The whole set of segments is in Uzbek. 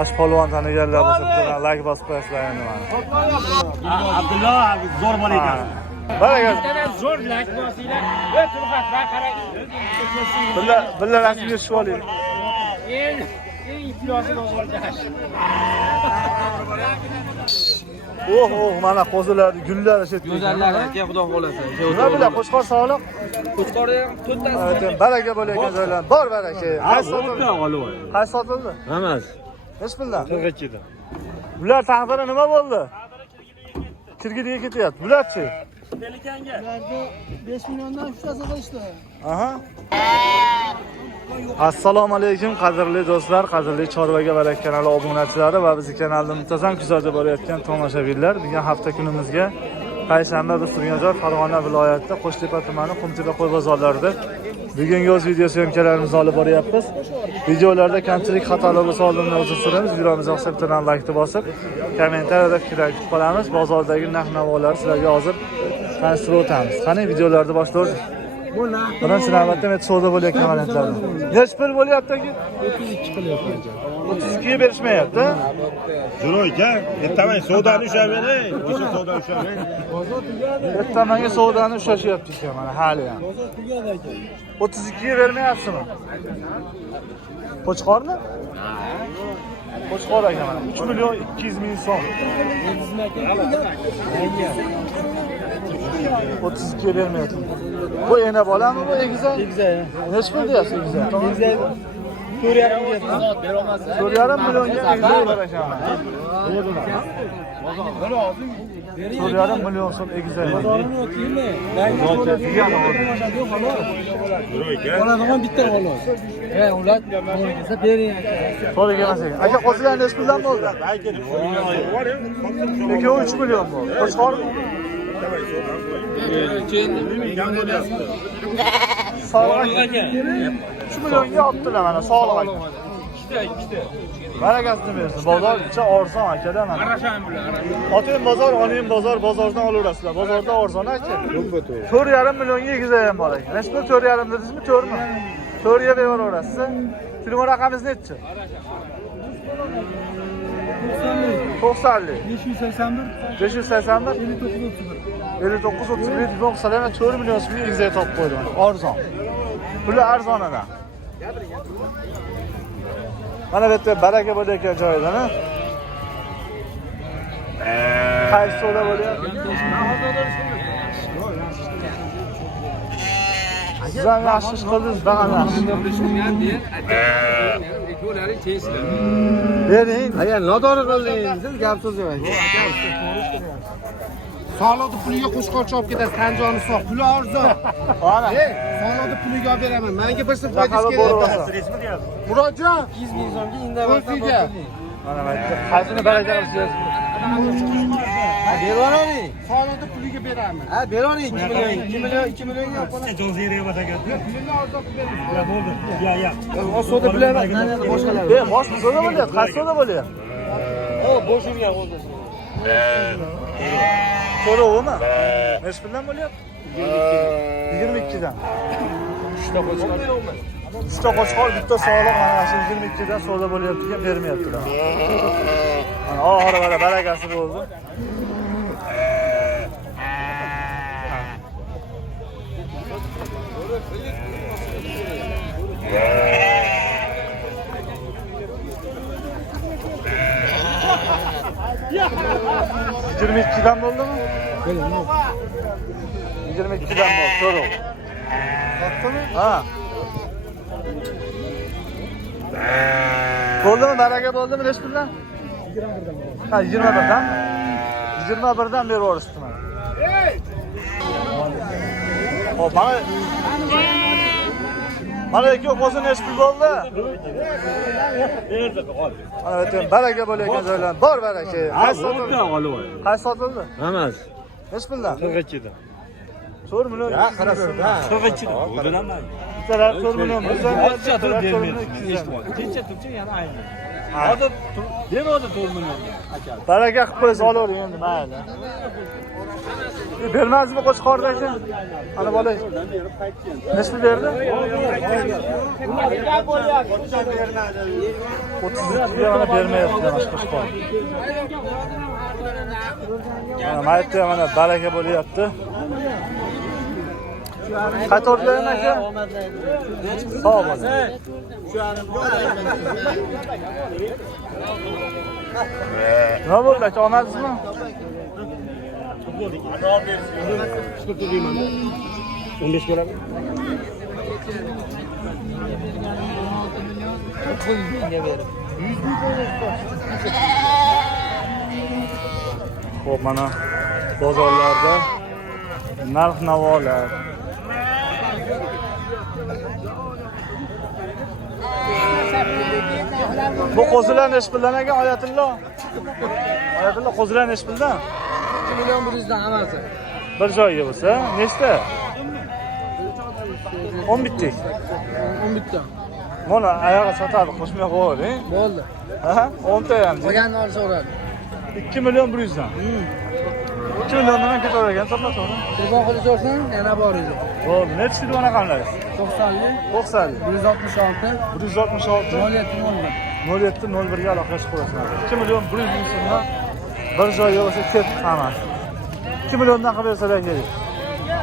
Ash polvon taniganlar bo'lsa bitta like bosib qo'yasizlar endi mana. Abdullo zo'r bor ekan. Baraka. Zo'r like bosinglar. Turxat va qarang. Billa rasmga tushib olaylik. Eng iflosi bozorda. Oh, mana qo'zilar, gullar shet. Go'zallar aka, xudo xolasa. Nima bilan qo'shqor sog'liq? Qo'shqori ham to'rttasi. Evet, baraka bo'layotgan joylar bor baraka. Qaysi sotildi? Qaysi sotildi? Hammasi. Hech billah. 42 dan. Bular taqdiri nima bo'ldi? Kirgidiga ketyapti. Bularchi? Pelikanga. 5 milliondan uchtasi qilishdi. Aha. Assalomu alaykum qadrli do'stlar, qadrli Chorvaga Barak kanali obunachilari va bizning kanalni muntazam kuzatib borayotgan tomoshabinlar. Bugun hafta kunimizga payshanba biz turgan joy Farg'ona viloyatida Qo'shtepa tumani Qumtepa qo'y bozorlarida bugungi o'z video syomkalarimizni olib boryapmiz. Videolarda kamchilik xatolar bo'lsa oldindan uzr so'raymiz. Videomiz yoqsa bitta like bosib, kommentariyada fikrlar kutib qolamiz. Bozordagi narx-navolar sizlarga hozir tanishtirib o'tamiz. Qani videolarni boshlaymiz. Birinchi navbatda men savdo bo'layotgan variantlardan. Necha pul bo'lyapti aka? 32 qilyapti. 32 ga berishmayapti. Zo'royka, ertaman savdoni ushlab-ey. O'sha savdo ushlab-ey. Bozor tugadi. Ertamanga savdoni ushlashyapti ekan mana hali ham. Bozor tugadi aka. 32 ga bermayapsizmi? Qo'chqormi? Qo'chqor aka mana 3 million 200 ming so'm. 32 ga bermayapti. Bu ena bolami bu egizak? Egizak. Necha pul deyapsiz egizak? Egizak 4,5 million. 4,5 millionga egizak bor ekan. 4,5 million so'm egizak. Bozorini o'taymi? Oladigan bitta xolos. Ular to'g'ri kelsa bering aka. To'g'ri emas ekan. Aka qo'zilar necha puldan bo'ldi? Aka 3 million bo'ldi. Qo'chqor sog'liq aka 3 millionga olibdilar mana sog'liq aka. Ikkita. Barakasini bersin. Bozor ichi arzon akada mana. Qarasham bular. Oting bozor, oning bozor, bozordan olaverasizlar. Bozorda arzon aka. 4,5 millionga egizak ham bor ekan. Necha pul 4,5 dedingizmi, 4mi? 4 ga beraverasiz. Telefon raqamingiz nechi? 90 581 59 31 telefon qilsalar 4 million so'mga egizak topib qo'ydim. Arzon. Puli arzonidan. Mana bu yerda baraka bo'layotgan joydan, ha? Qaysi savdo bo'lyapti? Sizlar yaxshi ish qildingiz, bag'anlash. Bering. Agar noto'g'ri qildingiz, gap so'z yo'q. Sog'liqni puliga qo'shqorcha olib ketadi, qanjoni sog', puli arzon. Ana. Sog'liqni puliga olib beraman. Menga bir so'm foydasi kerak. Murodjon, 200 ming so'mga indavarga. Mana bu yerda qaysini baraka qilasiz? Beravering. Sog'liqni puliga beraman. Ha, beravering 2 millionga olib. Jonziriga batagan. Pulini arzon qilib bering. Ya bo'ldi. Ya. O so'da bilaman, boshqalar. Boshqa savdo bo'lyapti, qaysi savdo bo'lyapti? Bo'sh yurgan o'zi. So'rovimi? Necha puldan bo'lyapti? 22 dan. 3ta qo'chqor. 3ta qo'chqor, bitta sog'liq mana shu 22 dan savdo bo'lyapti-ku, bermayaptilar. Mana oxiri mana barakasi bo'ldi. Ya. 22 dan bo'ldimi? 22 dan bo'ldi, so'rov. Sotdimi? Ha. Bo'ldimi? Baraka bo'ldimi? Necha puldan? 21 dan. Ha, 21 dan. 21 dan berib yuborishdi mana. Xo'p, mana ikki qo'zi necha pul bo'ldi? Mana bu yerda baraka bo'layotgan joylar bor baraka. Qaysi sotildi? Qaysi sotildi? Hammasi. Necha puldan? 42 dan. 4 million. Ha, qarasizda. 42 dan. Bilaman. Bittalar 4 million. Bizlar Ortiqcha turib bermaydi. Tincha turibchi yana ayni. Hozir beradi 4 million aka. Baraka qilib qo'ysa olavering endi, mayli. Bermaysizmi Qo'chqorda aka? Ana bola. Nechta berdi? 30 mana bermayapti mana Qo'chqor. Mana maytda mana baraka bo'lyapti. Qatordan aka. Sog' bo'ling. Nima bo'ldi aka, omadsizmi? Chiqib deyman. 15 bo'ladi. Xo'p, mana bozorlarda narx-navolar. Bu qo'zilar nechi puldan aka, Oyatullo? Oyatullo, qo'zilar nechi puldan? 2 million 100 dan hammasi. Bir joyga bo'lsa, nechta? 10 bittik. 10 bitta. Mana oyog'i sotadi, qo'shmay qo'ying. Bo'ldi. Ha, 10 ta ham. Qolganini olsa bo'ladi. 2 million 100 dan. 2 milliondan ketaver ekan, to'g'ri. Telefon qilib so'rasang, yana bor edi. Bo'ldi, nechi pul qanaqangiz? 90 90. 166 166 07 01 ga aloqa qilib qo'yasizlar. 2 million 100 ming so'mdan bir joyga bo'lsa ketdi hammasi. 2 milliondan qilib bersalar kerak.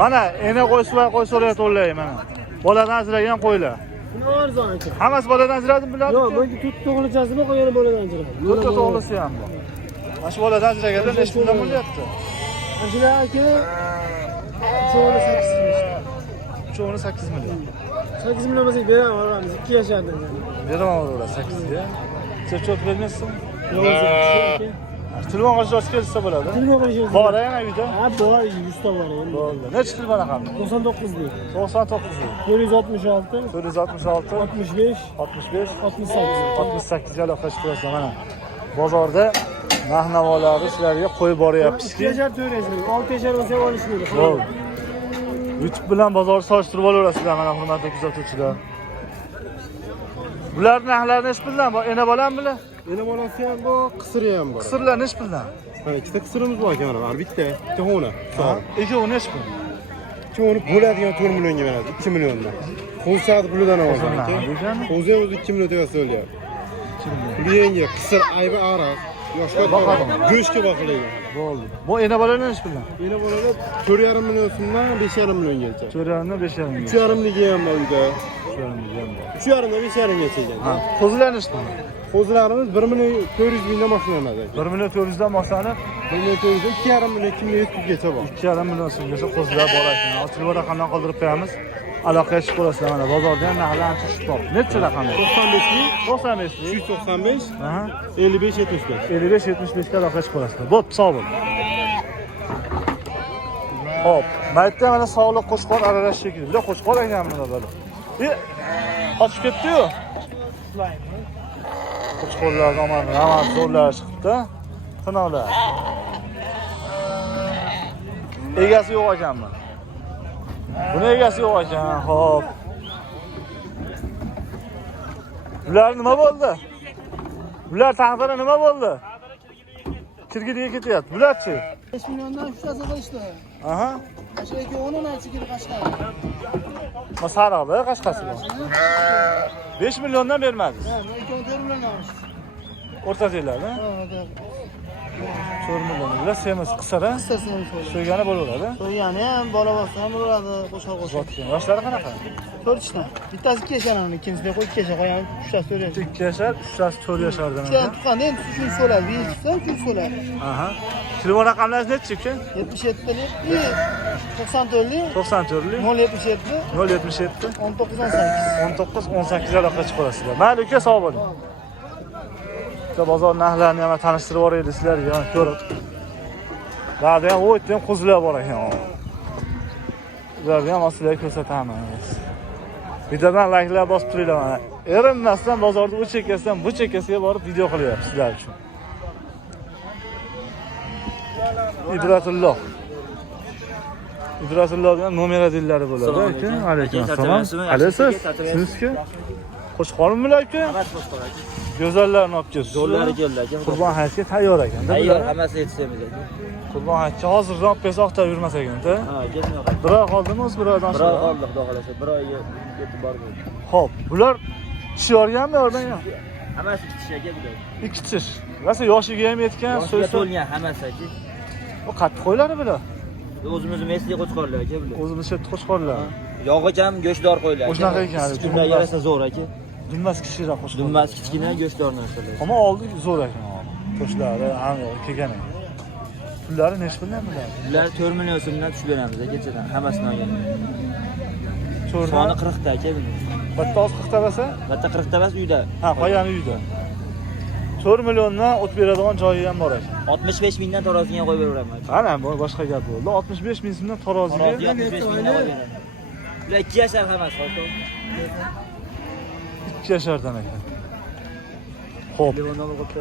Mana ena qo'y so'rayapti o'ylayman mana. Boladan ajragan qo'ylar. Buni arzon aka. Hammasi boladan ajradimi bular? Yo'q, bunga tut tug'ilchasimi qo'ygan boladan ajradi. To'rtta to'g'risi ham bor. Mana shu boladan ajraganda necha puldan bo'lyapti? Shular aka 8 million. Cho'g'ini 8 million. 8 million bo'lsa beraveramiz. 2 yashardan. Beraman 8 ga. Siz cho'p bermaysizmi? Yo'q, Telefon qilib kelsa bo'ladi. telefon qilishingiz. Bor yana uyda. Ha, bor, 100 ta bor endi. Bo'ldi. Necha pul mana ham? 99 deydi. 99 ming. 466 466 65 65 68. 68 ga aloqa qilib qo'yasizlar mana. Bozorda narx-navolarni sizlarga qo'yib boryapmizki. 2 yashar 4 yashar. 6 yashar bo'lsa olishmaydi. Bo'ldi. YouTube bilan bozorni solishtirib olaverasizlar mana hurmatli kuzatuvchilar. Bularning narxlari necha puldan? Ena bolam bilan? Ena bolasi ham bor, qisiri ham bor. Qisirlar necha puldan? Ha, ikkita qisirimiz bor ekan, har bitta. Bitta xona. Ikkovi necha pul? Ikkovi bo'ladigan 4 millionga beradi, 2 milliondan. Qo'zchadi pulidan olgan ekan. Qo'zi o'zi 2 million tegasi o'lyapti. Bu yangi qisir aybi ariq. Yoshga boqadi. Go'shtga boqilaydi. Bo'ldi. Bu ena bolalar necha puldan? Ena bolalar 4,5 million so'mdan 5,5 milliongacha. 4,5 5,5 ming. 3,5 ligi ham bor uyda. 3,5 3,5 5,5 gacha ekan. Ha, qo'zilar necha pul? Qo'zilarimiz 1 million 400 mingdan boshlanadi. 1 million 400 dan boshlanib 1 million 400 2,5 million 2 million 700 gacha bor. 2,5 million so'mgacha qo'zilar bor ekan. Ochilib raqamdan qoldirib qo'yamiz. Aloqaga chiqib qolasizlar mana bozorda ham narxlar tushib qoldi. Necha raqamlar? 95 ming, 95 ming. 395, Aha. 55 75. 55 75 ga aloqaga chiqib qolasizlar. Bo'pti, sog' bo'ling. Hop, maytda mana sog'liq qo'chqor aralash shekilli. Bular qo'chqor ekan mana bular. Qochib ketdi-yu. Qo'chqorlarni omadi, hamma zo'rlar chiqibdi. Tinoqlar. Egasi yo'q ekanmi? Buni egasi yo'q ekan. Hop. Bular nima bo'ldi? Bular taqdiri nima bo'ldi? Kirgidiga ketyapti. Bularchi? 5 milliondan 3 tasi qilishdi. Aha. Ashaka 10 dan chigir qashqar. Masarada Qashqasi bor. 5 milliondan bermadingiz. Ha, men 4 million olishdi. O'rtatinglarda. Ha, 4 million. Bular semiz qisara. qisqasini so'radi. So'ygani bo'laveradi. So'ygani ham bola bo'lsa ham bo'ladi, qo'shal qo'shal. Zotgan. Yoshlari qanaqa? 4 ishdan. Bittasi 2 yashar, ikkinchisini qo'y 2 yashar, qolgan 3 tasi 4 yashar. 2 yashar, 3 tasi 4 yashardan. Ikkidan tuqqanda endi shuni so'radi, berishsa shuni so'radi. Aha. Telefon raqamlaringiz nechi ekan? 77lik, 94lik, 94lik 077 077 19 18. 19 18 ga aloqa chiqib qolasizlar. Mayli uka, sog' bo'ling. Bitta bozor narxlarini ham tanishtirib boraylik sizlarga, ko'rib. Ba'da ham o'tda ham qo'zilar bor ekan. Ularni ham sizlarga ko'rsatamiz. Videodan like'lar bosib turinglar mana. Erinmasdan bozorda u chekkasidan bu chekkasiga borib video qilyapmiz sizlar uchun. Ibratulloh. Ibratullohning nomer adillari bo'ladi aka. Alaykum assalom. Alaysiz? Sizga? Qo'shqormi bular aka? Go'zallarni olib kelsiz. Zo'rlari keldi aka. Qurbon hayitga tayyor ekan-da. Tayyor, bular. hammasi yetishamiz aka. Qurbon hayitga hozirdan olib kelsa oqtab yurmas ekan-da. Ha, ketmayapti. Bir oy qoldimi o'zi bir oydan Bir oy qoldi, xudo xolasa. Bir oyga yetib bordi. Xo'p, bular tish yorganmi yordan yo'q? Hammasi tish aka bular. Ikki tish. Rasa yoshiga ham yetgan, Yoshiga so'ysa. to'lgan hammasi aka. Bu qattiq qo'ylari bular. O'zimizni mesli qo'chqorlar aka bular. O'zimiz chet qo'shqorlar. Yog'icha ham go'shtdor qo'ylar. O'shanaqa ekan, Kimlar yarasa zo'r aka. Dummas kichikroq qo'shqor. Dummas kichkina go'shtdor narsalar. Ammo oldi zo'r ekan. Qo'shlari ham kelgan ekan. Pullari nechi puldan bular? Bular 4 million so'mdan tushib beramiz kechadan hammasini olganda. Soni Cho'rdan 40 ta aka bular. bitta oz 40 ta bo'lsa, Bitta 40 ta emas uyda. ha, qolgani uyda. 4 milliondan o't beradigan joyi ham bor ekan. 65 mingdan taroziga qo'yib beraman. Ana, bu boshqa gap bo'ldi. 65 ming so'mdan taroziga 65 mingdan qo'yib beraman. Bular 2 yashar hammasi, xo'p. 2 yashardan ekan. Xo'p.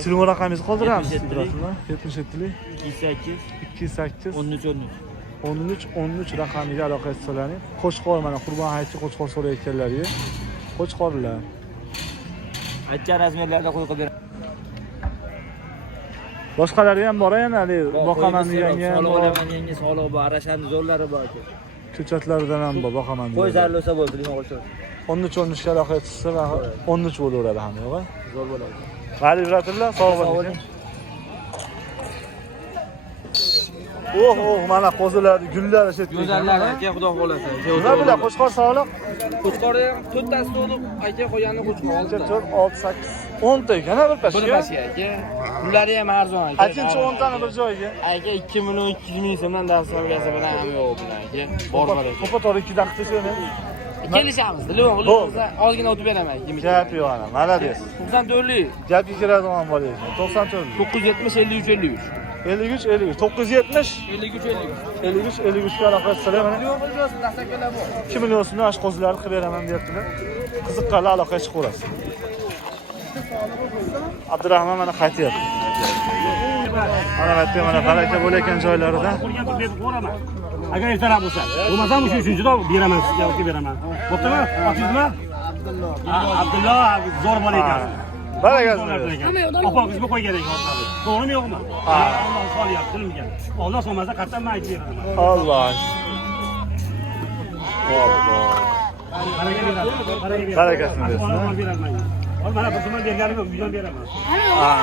Telefon raqamingizni qoldiramiz. 77lik 28 28 13 13 raqamiga aloqa etsalaring. Qo'chqor mana Qurbon hayitchi qo'chqor so'rayotganlarga qo'chqorlar. aytgan razmerlarda qo'yib beraman. Boshqalari ham bor yana, boqaman deganga ham Soliq bor. olaman yangi soliq bor, arashanni zo'rlari bor aka. Ko'chatlaridan ham bor, boqaman Qo'y degan. zarli bo'lsa bo'ldi, nima qilsa. 13 ga aloqa etsa va 13 bo'laveradi hamma, yo'q? Zo'r bo'ladi. G'alib Ratillar, sog' bo'ling. Oh, mana qo'zilar, gullar shetda. Go'zallar aka, xudo xolasa. Nima bilan qo'chqor sog'liq? Qo'chqorda ham 4 tasi to'liq aka, qolgani qo'chqor 4 oldi. 6 8 10 ta ekan, bir Bir pashga. pashga aka. Ullari ham arzon aka. Achinchi 10 tani bir joyga. Aka 2 million 200 ming so'mdan dasturgasi bilan ham yo'q bilan aka. Bor aka. Qo'potor 2 daqiqa seni. Kelishamiz. Limon bo'lsa ozgina o'tib beraman. Gap yo'q ana, malades. 94lik. Gapga kiradigan bola ekan. 94. 970 53 53. 53 970 53 ga aloqa etsalar mana Limon bo'lsa dasturgalar bor. 2 million so'mdan ash qo'zilarni qilib beraman deyaptilar. Qiziqqanlar aloqaga chiqaverasiz. Abdurahmon mana qaytyapti. Mana bu yerda mana baraka bo'layotgan joylaridan. Agar ertaroq bo'lsa, bo'lmasam shu uchinchida beraman sizga, olib beraman. Bo'ptimi? Otizmi? Abdullo zo'r bola ekan. Barakasizlar. Opog'izga qo'ygan ekan. To'g'rimi yo'qmi? Alloh solyapti dilimga. Alloh solmasa qattan men aytib beraman. Alloh. Barakasini bersin. Mana bir so'm berganimni uydan beraman. Ha.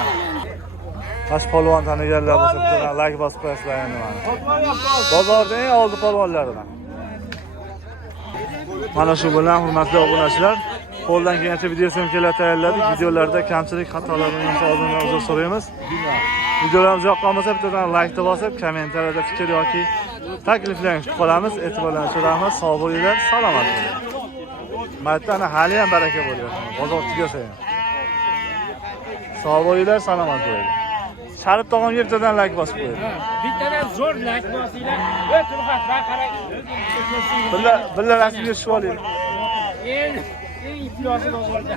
Qash polvon taniganlar bo'lsa, bitta like bosib qo'yasizlar endi mana. Bozorda eng oldi polvonlaridan. Mana shu bilan hurmatli obunachilar, qo'ldan kelgancha video syomkalar tayyorladik. Videolarda kamchilik, xatolarni bo'lsa oldindan uzr so'raymiz. Videolarimiz yoqqan bo'lsa bittadan like bosib, kommentariyada fikr yoki takliflaringizni kutib qolamiz. E'tiborlaringizni so'raymiz. Sog' bo'linglar, salomat bo'ling. Maytana hali ham baraka bo'lyapti. Bozor tugasa ham. Sog' bo'linglar, salomat bo'linglar. Sharif tog'am yertadan like bosib qo'ydi. Bittadan zo'r like bosinglar. Turxat va qarang. Billa rasmga tushib olaylik. Eng iflosli bozorda.